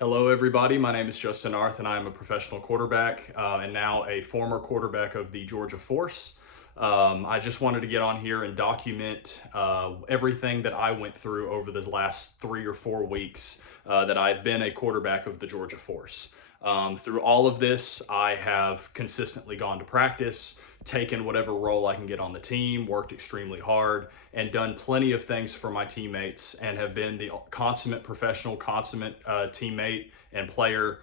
Hello, everybody. My name is Justin Arth, and I am a professional quarterback and now a former quarterback of the Georgia Force. I just wanted to get on here and document everything that I went through over the last 3 or 4 weeks that I've been a quarterback of the Georgia Force. Through all of this, I have consistently gone to practice, taken whatever role I can get on the team, worked extremely hard, and done plenty of things for my teammates, and have been the consummate professional, consummate teammate and player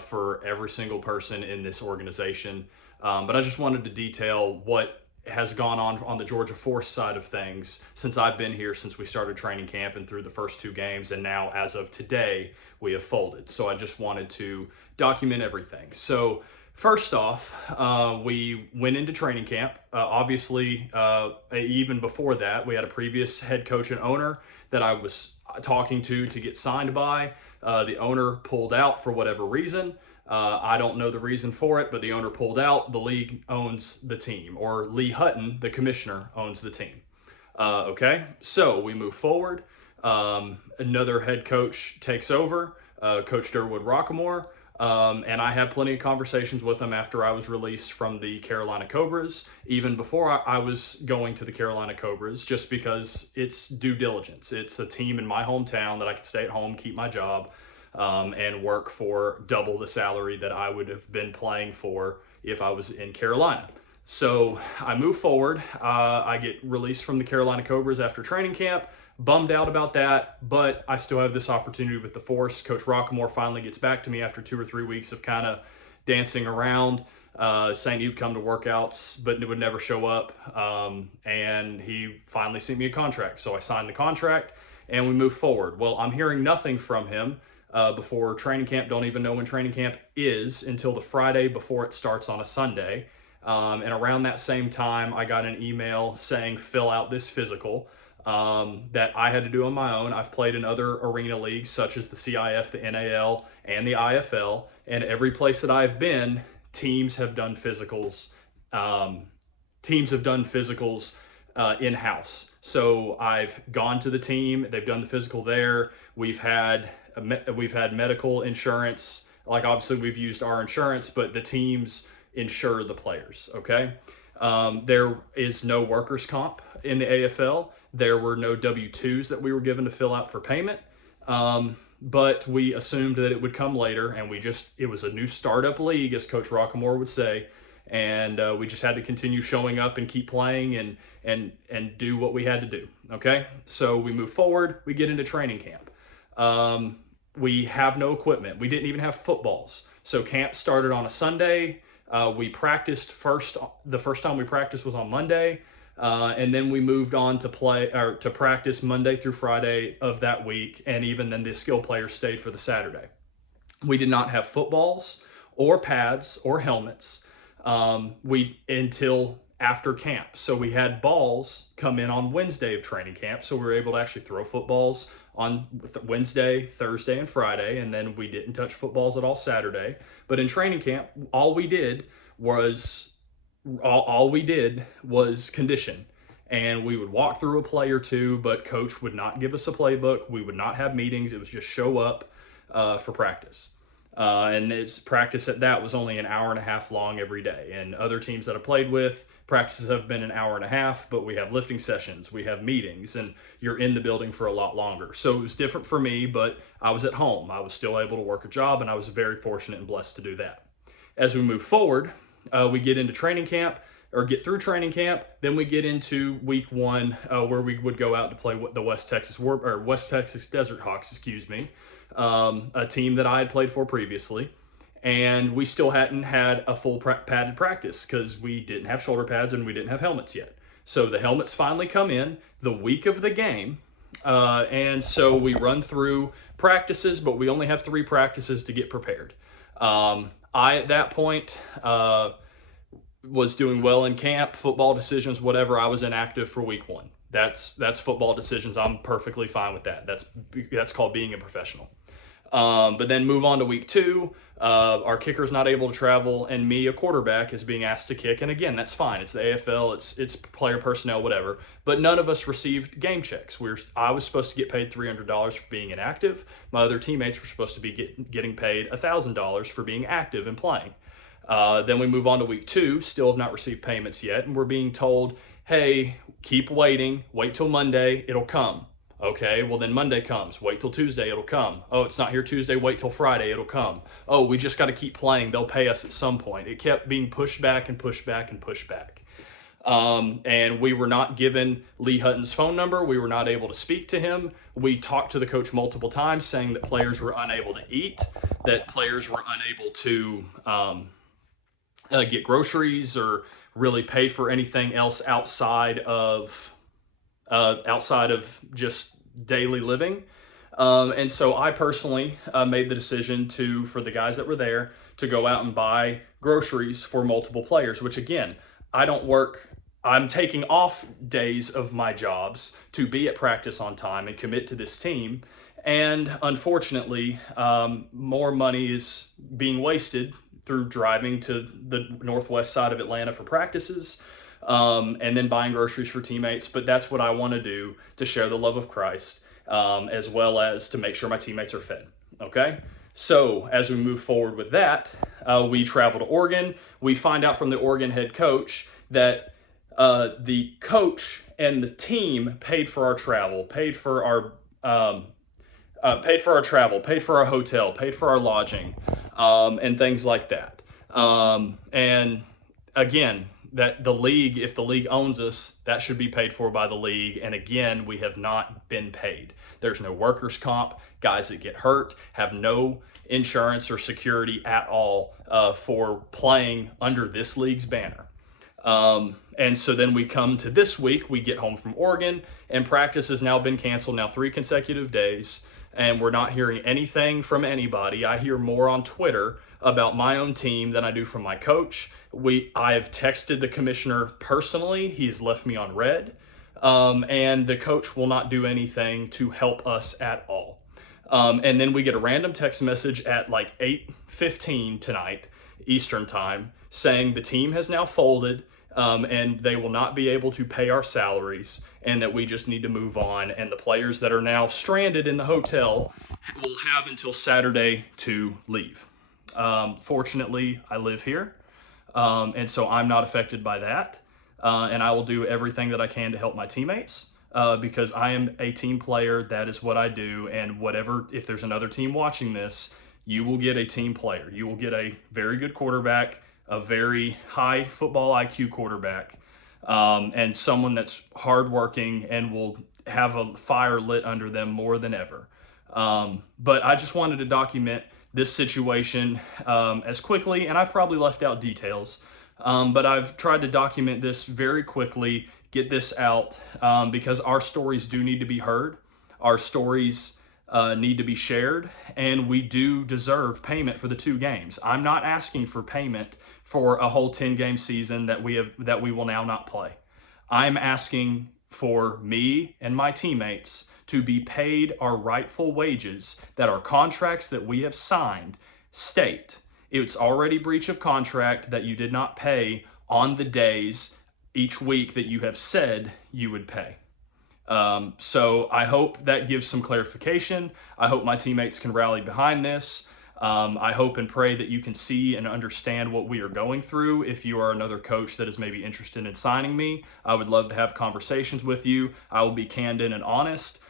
for every single person in this organization. But I just wanted to detail what has gone on the Georgia Force side of things since I've been here, since we started training camp and through the first 2 games, and now as of today we have folded. So I just wanted to document everything. So first off, we went into training camp. Obviously, even before that, we had a previous head coach and owner that I was talking to get signed by. The owner pulled out for whatever reason. I don't know the reason for it, but the owner pulled out. The league owns the team, or Lee Hutton, the commissioner, owns the team. Okay, so we move forward. Another head coach takes over, Coach Durwood Rockamore. And I had plenty of conversations with him after I was released from the Carolina Cobras, even before I was going to the Carolina Cobras, just because it's due diligence. It's a team in my hometown that I could stay at home, keep my job, and work for double the salary that I would have been playing for if I was in Carolina. So I move forward. I get released from the Carolina Cobras after training camp. Bummed out about that, but I still have this opportunity with the Force. Coach Rockamore finally gets back to me after 2 or 3 weeks of kind of dancing around, saying he'd come to workouts, but it would never show up. And he finally sent me a contract. So I signed the contract and we move forward. Well, I'm hearing nothing from him before training camp. Don't even know when training camp is until the Friday before it starts on a Sunday. And around that same time, I got an email saying, fill out this physical. That I had to do on my own. I've played in other arena leagues such as the CIF, the NAL, and the IFL, and every place that I've been, teams have done physicals. In-house. So I've gone to the team. They've done the physical there. We've had medical insurance. Like obviously we've used our insurance, but the teams insure the players. Okay. There is no workers' comp in the AFL. There were no W-2s that we were given to fill out for payment. But we assumed that it would come later, and it was a new startup league, as Coach Rockamore would say. And we just had to continue showing up and keep playing and do what we had to do. Okay. So we move forward, we get into training camp. We have no equipment. We didn't even have footballs. So camp started on a Sunday. We practiced the first time we practiced was on Monday. And then we moved on to practice Monday through Friday of that week. And even then the skill players stayed for the Saturday. We did not have footballs or pads or helmets, until after camp. So we had balls come in on Wednesday of training camp. So we were able to actually throw footballs on Wednesday, Thursday, and Friday. And then we didn't touch footballs at all Saturday. But in training camp, all we did was condition. And we would walk through a play or two, but coach would not give us a playbook. We would not have meetings. It was just show up for practice. And its practice at that was only an hour and a half long every day. And other teams that I played with, practices have been an hour and a half, but we have lifting sessions, we have meetings, and you're in the building for a lot longer. So it was different for me, but I was at home. I was still able to work a job, and I was very fortunate and blessed to do that. As we move forward, we get into training camp, or get through training camp. Then we get into week 1, where we would go out to play the West Texas Desert Hawks, a team that I had played for previously. And we still hadn't had a full padded practice because we didn't have shoulder pads and we didn't have helmets yet. So the helmets finally come in the week of the game. And so we run through practices, but we only have 3 practices to get prepared. I, at that point, was doing well in camp, football decisions, whatever. I was inactive for week 1. That's football decisions. I'm perfectly fine with that. That's called being a professional. But then move on to week 2. Our kicker's not able to travel, and me, a quarterback, is being asked to kick. And again, that's fine. It's the AFL. It's player personnel, whatever. But none of us received game checks. I was supposed to get paid $300 for being inactive. My other teammates were supposed to be getting paid $1,000 for being active and playing. Then we move on to week 2. Still have not received payments yet, and we're being told, "Hey, keep waiting. Wait till Monday. It'll come." Okay, well then Monday comes. Wait till Tuesday, it'll come. Oh, it's not here Tuesday, wait till Friday, it'll come. Oh, we just got to keep playing. They'll pay us at some point. It kept being pushed back and pushed back and pushed back. And we were not given Lee Hutton's phone number. We were not able to speak to him. We talked to the coach multiple times saying that players were unable to eat, that players were unable to get groceries or really pay for anything else outside of just daily living. And so I personally made the decision for the guys that were there to go out and buy groceries for multiple players, which again, I don't work. I'm taking off days of my jobs to be at practice on time and commit to this team. And unfortunately, more money is being wasted through driving to the northwest side of Atlanta for practices, and then buying groceries for teammates. But that's what I want to do to share the love of Christ, as well as to make sure my teammates are fed. Okay? So as we move forward with that, we travel to Oregon. We find out from the Oregon head coach that the coach and the team paid for our travel, paid for our travel, paid for our hotel, paid for our lodging, and things like that. And again, that the league, if the league owns us, that should be paid for by the league. And again, we have not been paid. There's no workers' comp. Guys that get hurt have no insurance or security at all for playing under this league's banner. And so then we come to this week, we get home from Oregon, and practice has now been canceled now 3 consecutive days, and we're not hearing anything from anybody. I hear more on Twitter about my own team than I do from my coach. I have texted the commissioner personally. He's left me on red, and the coach will not do anything to help us at all. And then we get a random text message at like 8:15 tonight, Eastern time, saying the team has now folded, and they will not be able to pay our salaries, and that we just need to move on. And the players that are now stranded in the hotel will have until Saturday to leave. Fortunately, I live here, and so I'm not affected by that. And I will do everything that I can to help my teammates, because I am a team player. That is what I do. And if there's another team watching this, you will get a team player. You will get a very good quarterback, a very high football IQ quarterback, and someone that's hardworking and will have a fire lit under them more than ever. But I just wanted to document this situation as quickly, and I've probably left out details, but I've tried to document this very quickly, get this out, because our stories do need to be heard. Our stories need to be shared, and we do deserve payment for the 2 games. I'm not asking for payment for a whole 10-game season that we will now not play. I'm asking for me and my teammates to be paid our rightful wages that our contracts that we have signed state. It's already breach of contract that you did not pay on the days each week that you have said you would pay. So I hope that gives some clarification. I hope my teammates can rally behind this. I hope and pray that you can see and understand what we are going through. If you are another coach that is maybe interested in signing me, I would love to have conversations with you. I will be candid and honest,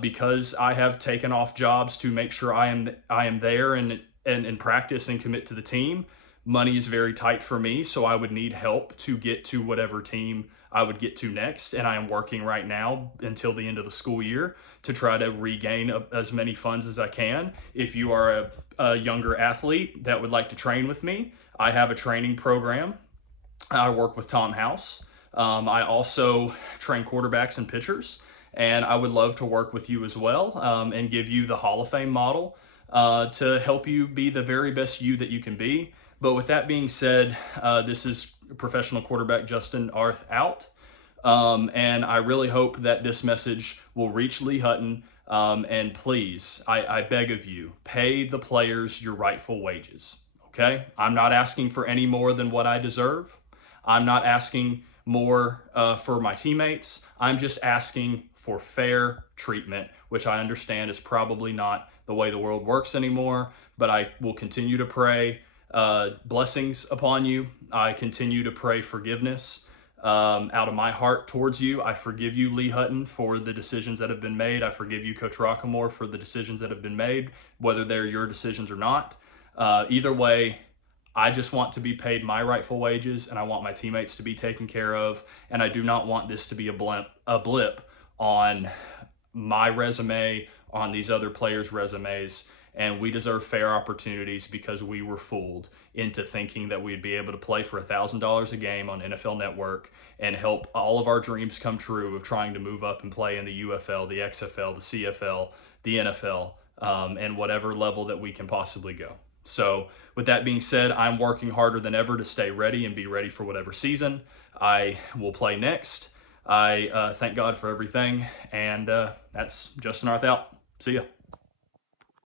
because I have taken off jobs to make sure I am there and in practice and commit to the team. Money is very tight for me, so I would need help to get to whatever team I would get to next. And I am working right now until the end of the school year to try to regain as many funds as I can. If you are a younger athlete that would like to train with me, I have a training program. I work with Tom House. I also train quarterbacks and pitchers, and I would love to work with you as well, and give you the Hall of Fame model to help you be the very best you that you can be. But with that being said, this is professional quarterback Justin Arth out. And I really hope that this message will reach Lee Hutton, And please, I beg of you, pay the players your rightful wages. Okay? I'm not asking for any more than what I deserve. I'm not asking more for my teammates. I'm just asking for fair treatment, which I understand is probably not the way the world works anymore, but I will continue to pray blessings upon you. I continue to pray forgiveness out of my heart towards you. I forgive you, Lee Hutton, for the decisions that have been made. I forgive you, Coach Rockamore, for the decisions that have been made, whether they're your decisions or not. Either way, I just want to be paid my rightful wages, and I want my teammates to be taken care of, and I do not want this to be a blip on my resume, on these other players' resumes, and we deserve fair opportunities because we were fooled into thinking that we'd be able to play for $1,000 a game on NFL Network and help all of our dreams come true of trying to move up and play in the UFL, the XFL, the CFL, the NFL, and whatever level that we can possibly go. So with that being said, I'm working harder than ever to stay ready and be ready for whatever season I will play next. I thank God for everything, and that's Justin Arth out. See ya.